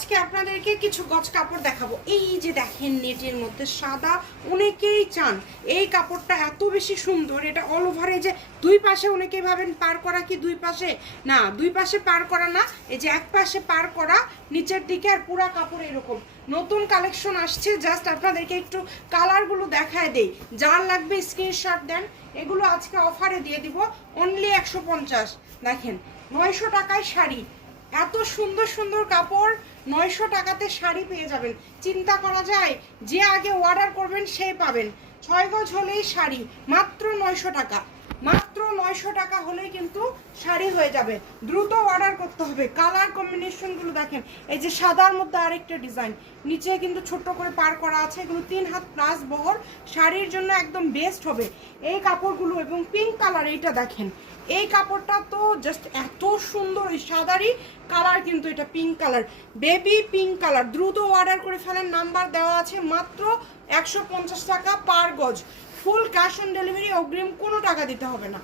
আজকে আপনাদেরকে কিছু গজ কাপড় দেখাবো। এই যে দেখেন নেটের মধ্যে সাদা, অনেকেই চান এই কাপড়টা এত বেশি সুন্দর। এটা অল ওভারে যে দুই পাশে অনেকেই ভাবেন পার করা কি দুই পাশে, না দুই পাশে পার করা না, এই যে এক পাশে পার করা নিচের দিকে, আর পুরা কাপড় এরকম। নতুন কালেকশন আসছে, জাস্ট আপনাদেরকে একটু কালারগুলো দেখায় দেই। যার লাগবে স্ক্রিনশট দেন, এগুলো আজকে অফারে দিয়ে দিব অনলি 150। দেখেন 900 টাকায় শাড়ি, এত সুন্দর সুন্দর কাপড় 900 টাকাতে শাড়ি পেয়ে যাবেন। চিন্তা করা যায়, যে আগে অর্ডার করবেন সেই পাবেন। 6 গজ হলেই শাড়ি, মাত্র 900 টাকা, মাত্র 900 টাকা হলেই কিন্তু শাড়ি হয়ে যাবে। দ্রুত অর্ডার করতে হবে। কালার কম্বিনেশনগুলো দেখেন, এই যে সাদার মধ্যে আরেকটা ডিজাইন, নিচে কিন্তু ছোট্ট করে পার করা আছে। এগুলো 3 হাত প্লাস বহর, শাড়ির জন্য একদম বেস্ট হবে এই কাপড়গুলো। এবং পিঙ্ক কালার, এইটা দেখেন, এই কাপড়টা তো জাস্ট এত সুন্দর। এই সাদারই কালার কিন্তু এটা pink colour, baby pink colour. দ্রুত অর্ডার করে ফেলেন, নাম্বার দেওয়া আছে। মাত্র 150 টাকা পার গজ, ফুল ক্যাশ অন ডেলিভারি, অগ্রিম কোনো টাকা দিতে হবে না।